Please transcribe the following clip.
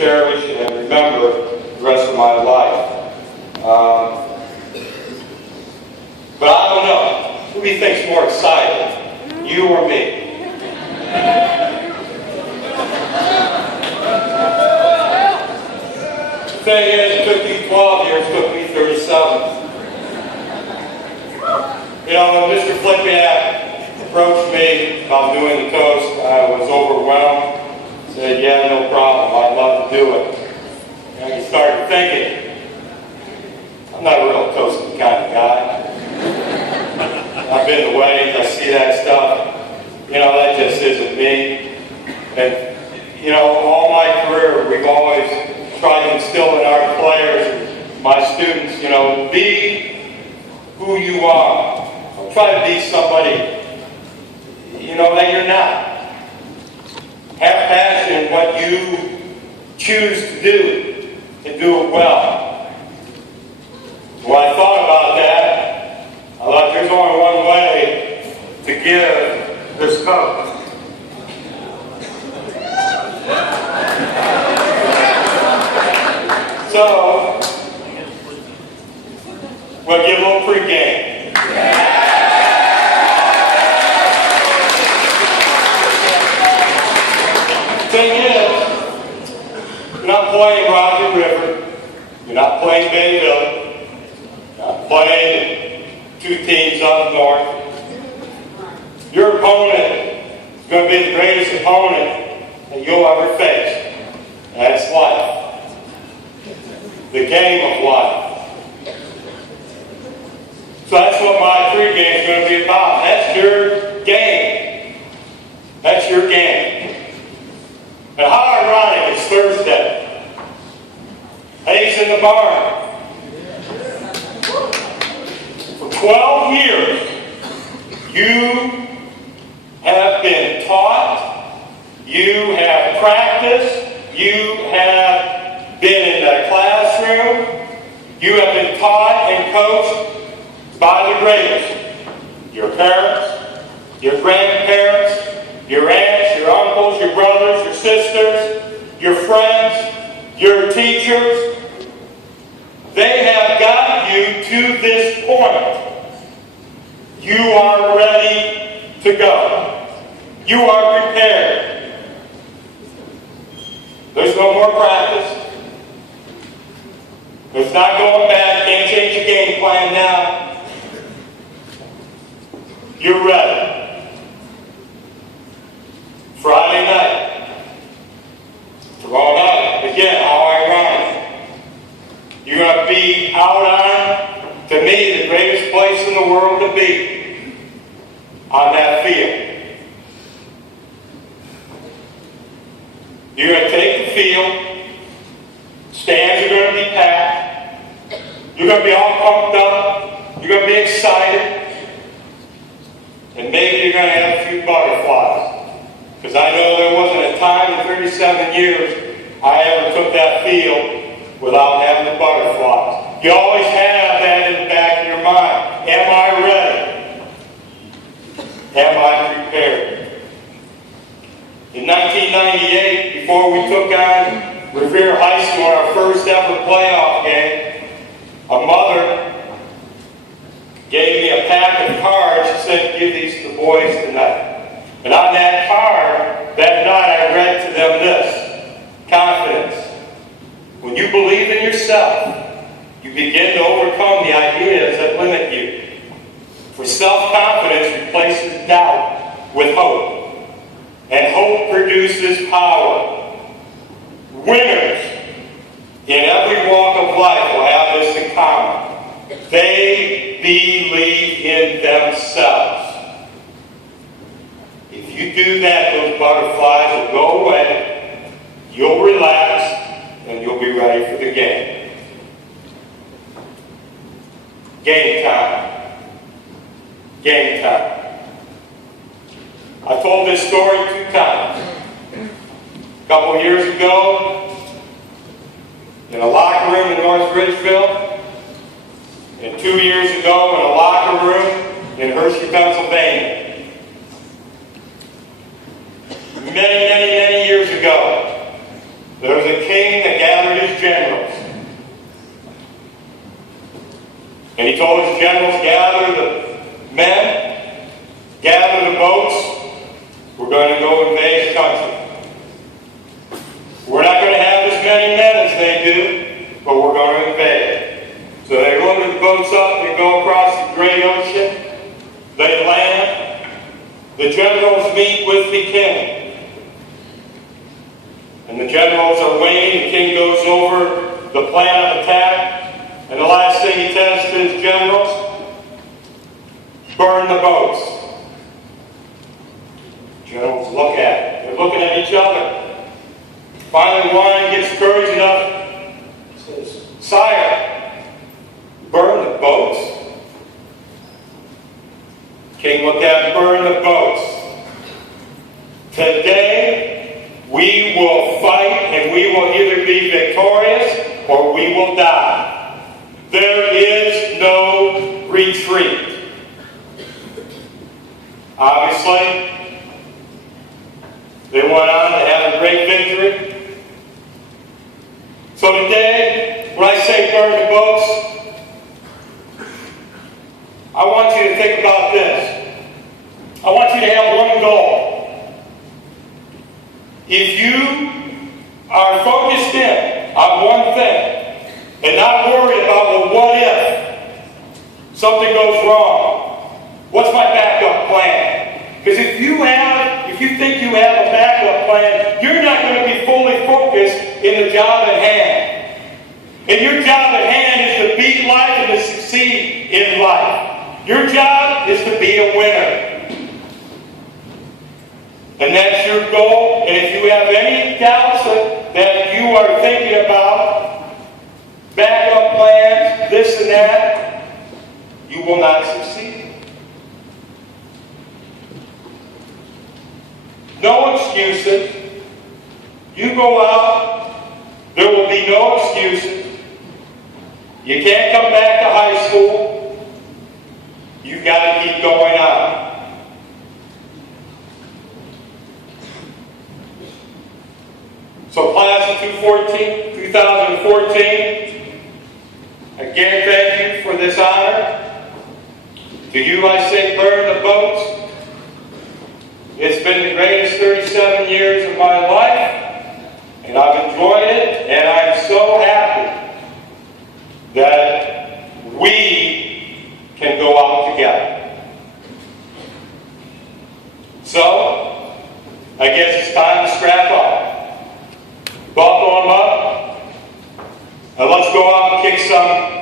cherish and remember the rest of my life. But I don't know. Who do you think's more excited? You or me? The thing is, it took me 12 years, it took me 37. You know, when Mr. Flipiak approached me about doing the toast, I was overwhelmed. Said, yeah, no problem, I'd love to do it. And I started thinking, I'm not a real toasting kind of guy. I've been to weddings, I see that stuff. You know, that just isn't me. And, you know, all my career, we've always tried to instill in our players, my students, you know, be who you are. Don't try to be somebody, you know, that you're not. Have passion in what you choose to do and do it well. When I thought about that, I thought there's only one way to give this toast. So, we'll give a little pregame. Thing is, you're not playing Rocky River, you're not playing Bayville, you're not playing two teams up north. Your opponent is going to be the greatest opponent that you'll ever face. That's life. The game of life. So that's what my pregame is going to be about. That's your game. That's your game. And how ironic, it's Thursday. Hayes in the barn. For 12 years, you have been taught, you have practiced, you have been in the classroom, you have been taught and coached by the greatest. Your parents, your grandparents, your aunts, your uncles, your brothers, your sisters, your friends, your teachers. They have gotten you to this point. You are ready to go. You are prepared. There's no more practice. There's not going back. Can't change your game plan now. You're ready. Friday night. Tomorrow night. Again, how ironic. You're going to be out on, to me, the greatest place in the world to be. On that field. You're going to take the field. Stands are going to be packed. You're going to be all pumped up. You're going to be excited. And maybe you're going to have a few butterflies. Because I know there wasn't a time in 37 years I ever took that field without having the butterflies. You always have that in the back of your mind. Am I ready? Am I prepared? In 1998, before we took on Revere High School in our first ever playoff game, a mother gave me a pack of cards. She said, give these to the boys tonight. And on that card, that night I read to them this: confidence. When you believe in yourself, you begin to overcome the ideas that limit you. For self-confidence replaces doubt with hope. And hope produces power. Winners in every walk of life will have this in common. They believe in themselves. If you do that, those butterflies will go away, you'll relax, and you'll be ready for the game. Game time. Game time. I told this story 2 times. A couple of years ago, in a locker room in North Ridgeville, and 2 years ago in a locker room in Hershey, Pennsylvania. Many, many, many years ago, there was a king generals gather the men, gather the boats, we're going to go invade the country. We're not going to have as many men as they do, but we're going to invade. So they load the boats up, they go across the great ocean, they land, the generals meet with the king. And the generals are waiting, the king goes over the plan of attack, and the last thing he says to his generals, burn the boats. Generals look at it. They're looking at each other. Finally, one gets courage enough, says, "Sire, burn the boats?" King looked at him, burn the boats. Today, we will fight, and we will either be victorious or we will die. There is no retreat. Obviously, they went on to have a great victory. So today, when I say burn the boats, I want you to think about this. I want you to have one goal. If you are focused in on one thing and not worried about, well, what if something goes wrong? What's my backup plan? Because if you think you have a backup plan, you're not going to be fully focused in the job at hand. And your job at hand is to beat life and to succeed in life. Your job is to be a winner. And that's your goal. And if you have any doubts that you are thinking about backup plans, this and that, you will not succeed. No excuses. You go out, there will be no excuses. You can't come back to high school. You've got to keep going on. So class of 2014, again, thank you for this honor. To you I say, burn the boats. It's been the greatest 37 years of my life, and I've enjoyed it, and I'm so happy that we can go out together. So, I guess it's time to strap up. Buckle them up, and let's go out and kick some